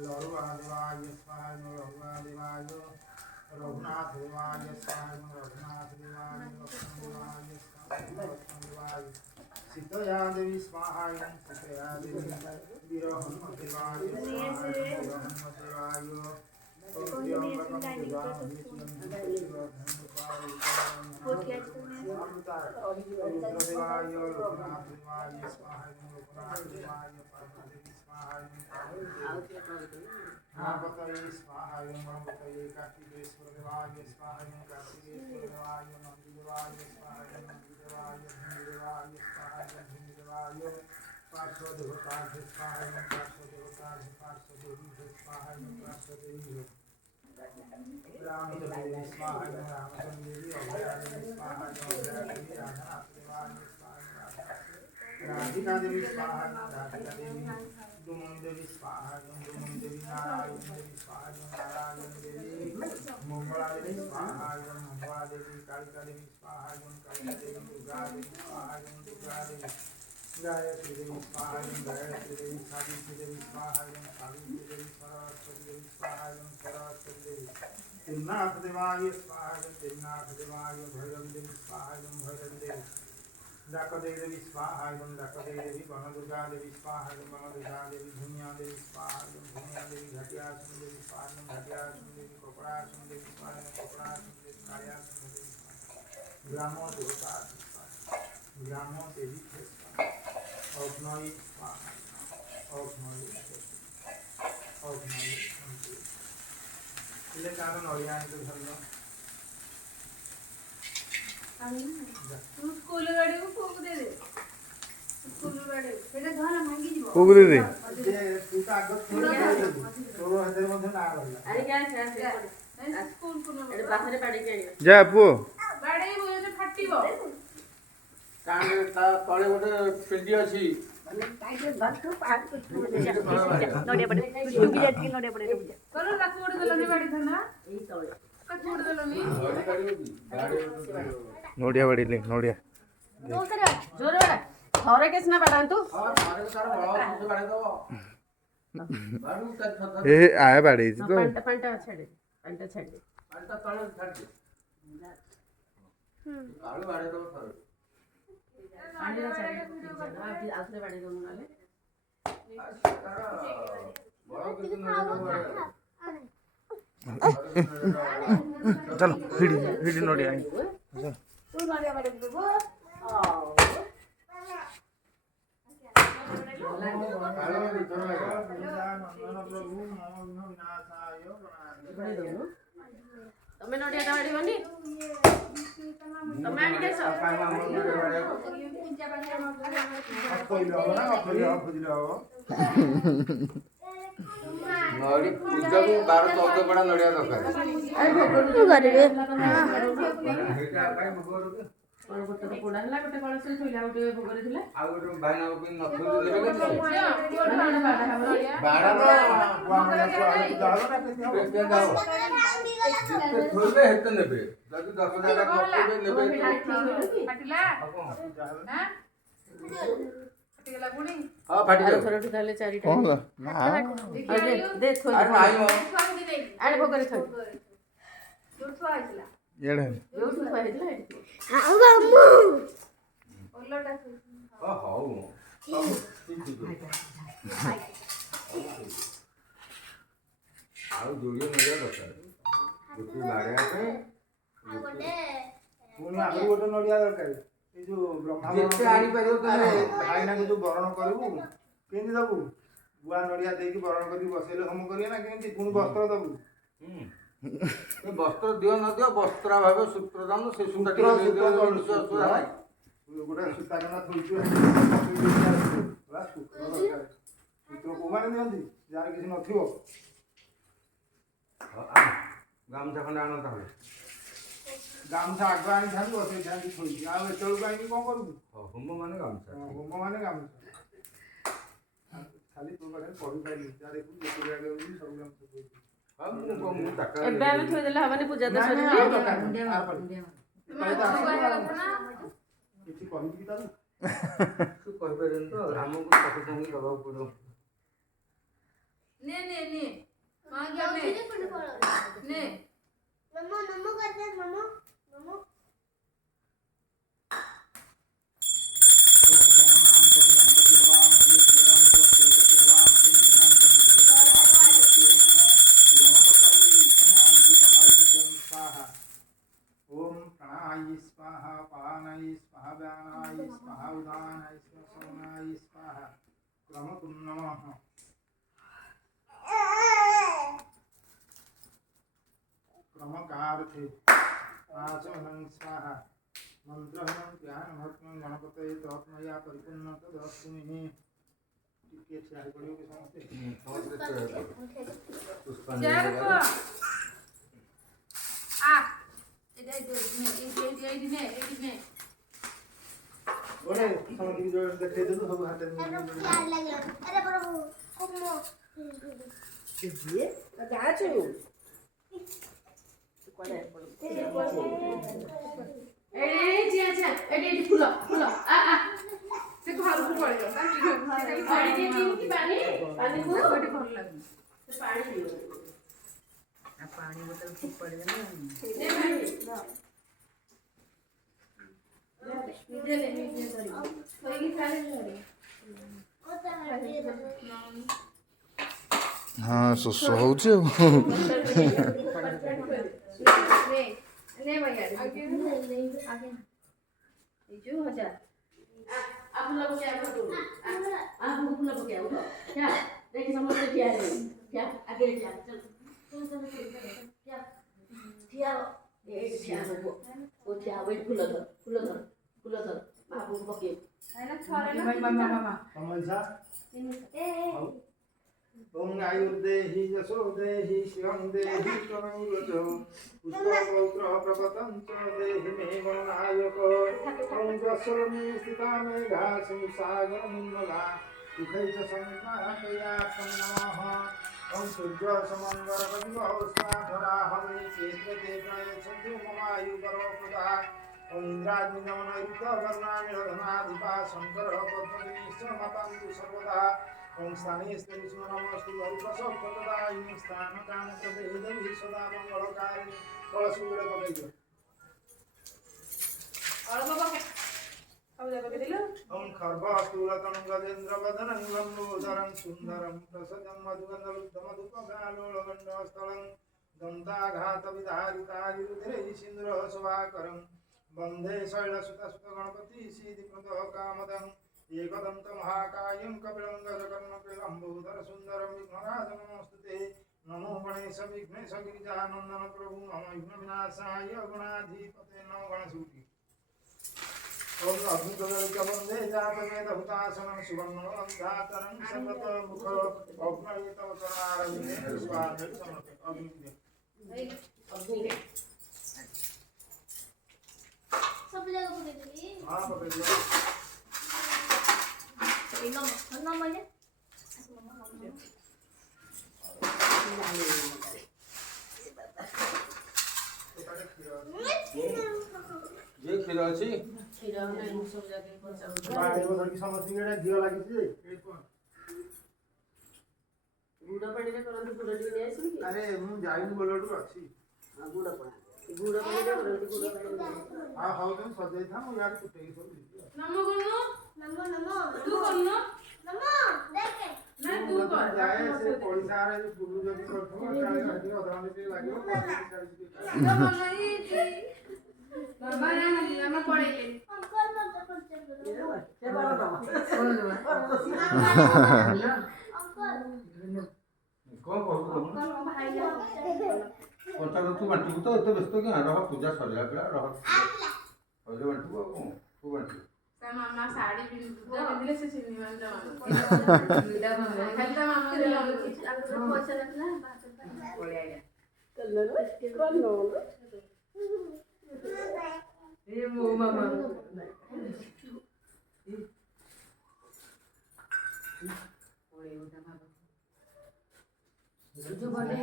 लरुआदिवाय स्वाहा लरुआदिवाय रघुनाथ देवाय स्वाहा रघुनाथ देवाय लक्ष्मण देवाय स्वाहा लक्ष्मण देवाय सीतया देवी स्वाहा सीतया देवी वीर हनुमत देवाय स्वाहा वीर हनुमत देवाय गणपतये स्वाहा गणपतये कार्तिकेश्वर देवाय स्वाहा कार्तिकेश्वर देवाय नंदी देवाय स्वाहा नंदी देवाय धूमि देवाय स्वाहा धूमि देवाय पार्श्व देवता स्वाहा पार्श्व देवता पार्श्व देवी स्वाहा पार्श्व देवी रामचंद्र स्वाहा रामचंद्र देवी अभयादेवी स्वाहा अभयादेवी राधानाथ देवाय स्वाहा राधिका देवी स्वाहा राधिका देवी दुमन देवी स्वाहा दुमन देवी नारायण देवी स्वाहा नारायण देवी मंगला देवी स्वाहा मंगला देवी कालिका देवी स्वाहा कालिका देवी दुर्गा देवी स्वाहा दुर्गा देवी गायत्री देवी स्वाहा गायत्री देवी सावित्री देवी स्वाहा सावित्री देवी सरस्वती देवी स्वाहा सरस्वती देवी त्रिनाथ देवाय स्वाहा त्रिनाथ देवाय भैरवी देवी स्वाहा भैरवी देवी डाकदेवी देवी स्वाहा डाकदेवी देवी वनदुर्गा देवी स्वाहा वनदुर्गा देवी धुनिया देवी स्वाहा धुनिया देवी घटियासन देवी स्वाहा घटियासन देवी कपड़ासन देवी स्वाहा कपड़ासन देवी कायासन देवी ग्रामो देवता ग्रामो देवी औघ्नई स्वाहा औघ्नई औघ्नई इले कारण नड़िया आनी तो धरलो तू स्कूल गाड़ी को फूक दे स्कूल गाड़ी एटा धरा भांगी जीवो फूक दे जे तू का आग थोड़ा तो हदर मध्ये ना रहला अरे क्या स्कूल को एटा बाहर पाड़ी के जा पो गाड़ी वो जे फटिबो कांड ता तळे गोटे फिल्डी अछि नोडिया पड़े डूबी जाती है नोडिया पड़े डूबी जा करो लाख ओड दलनी बाड़ी थना एई तळे कत ओड दलनी नोडिया बड़ी ले नोडिया जोर बड़ा थोरे केस ना बड़ा तू और मारे तार बड़ा से बाड़े दो बाड़ू त ए आया बाड़ी तो पंटा पंटा छड़े पंटा छड़े पंटा तळे छाड़ दे आलू बाड़े दो थोरे पानी ना छड़े आप आखरे बाड़े दो नाले बड़ा किसी ने चलो हिडी नोडिया आई तू नोडिया बाड़े दो तमे नोडिया ता बाड़ी बनी तमे आनी केसो नड़ी पूजा को 12 14 बड़ा नड़िया दरकार और गोटे तो पोड़ा हला गोटे कळस थोइला गोटे भोगरे थिले आ गोटे भाईना को न थोइ देबे के बाड़ा रो वामला को आलू दालो ना केती हो के दाओ जिते थोइबे हेते नेबे जदी 10,000 का कपड़े नेबे फटिला हां फटिला गुणी हां फाटी जाओ थोड़ा उठाले चारि टा कौन ला ना दे थोइ अरे आई हो आरे भोगरे थोइ जोठो आइला येडे जोठो थोइ हेला ओलटा हां हाउ आउ जोड़ियो नड़िया दरकार गोटे बाड़े पे पुणी आगु गोटे नड़िया दरकार ए जो ब्रह्मा जेते आनी परियो तने भाईना के जो वरण करबू केंदी दबू बुआ नड़िया देकी वरण करी बसेले होम करिया ना केंदी पुणी वस्त्र दबू ए वस्त्र दियो न दियो वस्त्र भाबे सूत्र दान से सूत्र दे दियो विश्वास नाही गोटे सूता केना थोइछु बस सूत्र को माने नियंती यार किसी नथिबो गामछा खंडे आनो ताले गामछा आगवा आनी थांदी बसे थांदी थोइछु आ एतळु काई कोन करबू होम माने गामछा होम माने गामछा खाली तो बारे पढु पाइली जा देखु लोक जागे होई सब गामछा थोइछु हम मु टाका एबे हम थोइ देला हमाने पूजा तो सरी किछि कहबी कि तारू तू कहबेरन तो राम को कथा संगी दबाव पड़ो ନେ मां क्या ने नमो नमो करते हैं नमो नमो ओम गणानां त्वं गणपति हवामहे प्रियं त्वं देवति हवामहे निघ्नं त्वं निघ्नति हवामहे वस्तु नमो गणपतये समामृतमर्घ्यं स्वाहा ओम प्राणाय स्वाहा पानाय स्वाहा व्यानाय स्वाहा उदानाय स्वाहा समानाय स्वाहा क्रमकुं नमः क्रमकार्थे आचमनं स्वाहा मंत्रहं ज्ञानमहत्मं गणपतये तत्मया परिपूर्ण तदस्तुमिः टिके ठिया हे पड़ियो के समस्ते चार को आ एटा ने ओरे सामग्री जो देखे दे सब हाथ में प्यार लगे अरे प्रभु कुमो ଏଠି ଫୁଲ ଫୁଲ ଆ ଆ से घर को पड़ गया ପାଣି দিয়ে ଦିଅ କି ପାଣି ପାଣି କୁ बड़ी भल लगी ସେ ପାଣି ଦିଅ पानी बोतल खूब पड़ गया ना ଦେ ପାଣି मीठे ले मीठे करी कोई की खाली नहीं ओता हटे हाँ ଶୋଷ ହେଉଛି ଆଉ ले भैया आगे आगे ये जो हजार आ ଫୁଲ ପକେଇବା ଫଟୋ आ ଫୁଲ ପକେଇବା ଉଠ क्या देखि ସମସ୍ତେ ଠିଆ ହେବେ क्या आगे ଠିଆ चल ଠିଆ ଏ ଠିଆ ହବ ଓ ଠିଆ ହବ ଫୁଲ ଧର महाप्रभु पकेब है ना थोड़ा ना मामा समझा ए ओम आयुर्देहि यशोदेहि शिवं देहि त्वमैवचो पुष्पपौत्र प्रपतं च देहि मे गणनायक ओम जस्वमी स्थिता मेघा संसागरनिर्मला सुखै च संज्ञातया नमः ओम सूर्य समङ्गरपतिवस्वाधरा हवै चेत्रते प्रयच्छन्तु ममायुकरोपदा ओम इन्द्राग्निनमनैरुतवर्णानिरधनाधिपा शङ्कर पद्मनिश्च मतन्तु सर्वदा ओम स्थानीय स्त्रीषु नमस्तु हरिप्रसोत्तदायिनी स्थानकामप्रदेहि सदा मंगलकारिणी कलशुगुड़े पकईदियो और बाबा अब जा पके दिलो ओम खर्वस्तूलतं गजेन्द्रवदनं लम्बोदरं सुन्दरं प्रसजं मधुगन्धलुब्धमधुपगालोलगण्डस्थलं दन्ताघातविधारितारिरुधिरे सिन्दूरशोभाकरं वन्दे शैलसुतसुतगणपति सिद्धिप्रदः कामदं एकदंत महाकायं कपिलं गजकर्णकृलम्बोदर सुन्दरं विघ्नराजं नमोस्तुते नमो गणेश विघ्नेश गिरिजानन्दन प्रभु मम विघ्नविनाशाय गुणाधिपते नमो गणेशूति ओम अद्भुतदलित वन्दे जातवेदहुतासनं सुवर्णमलङ्घातरं सर्वतोमुख अग्नयितवचनारविन्दे स्वाहा समर्पये अग्निदे अग्नि सब जगह पके दी हां पकड़ियो नमो ये जे क्षीर अछि क्षीर नहीं सब जगह पहुंचा बाड़ी को धरकी समस्ती के घियो लागि छी ए कोन गुड़ पानी रे करंती गुड़ टी नै आसी कि अरे मु जाइनी बोलडू अछि गुड़ पानी गुड़ पानी रे करंती गुड़ पानी हां हाउ तुम सजाई था मु यार कुटे की सब नमो गुनु नमो नमो तू करनो नमो देख ना तू कर जाए से पड़िसा रे गुरु जदी करथो अटाळे हटी अधरानी पे लागियो तो मनाई थी बाबा ना पड़ेले अंकल मत कर ये बाला बाबा अंकल कोन कहू तुम अंकल भाई पंचायत तू बांटू तो एते व्यस्त कि रह पूजा सरिला बेला रह पहिले बांटू तू बांटू ता मामा साड़ी पिंदिले से चिन्नी मान जा वीडा मामा खाली ता मामा के लालो अंकल पैसा रखना बोले आया कलर करो ये वो मामा ओए उठा बाबा जो बने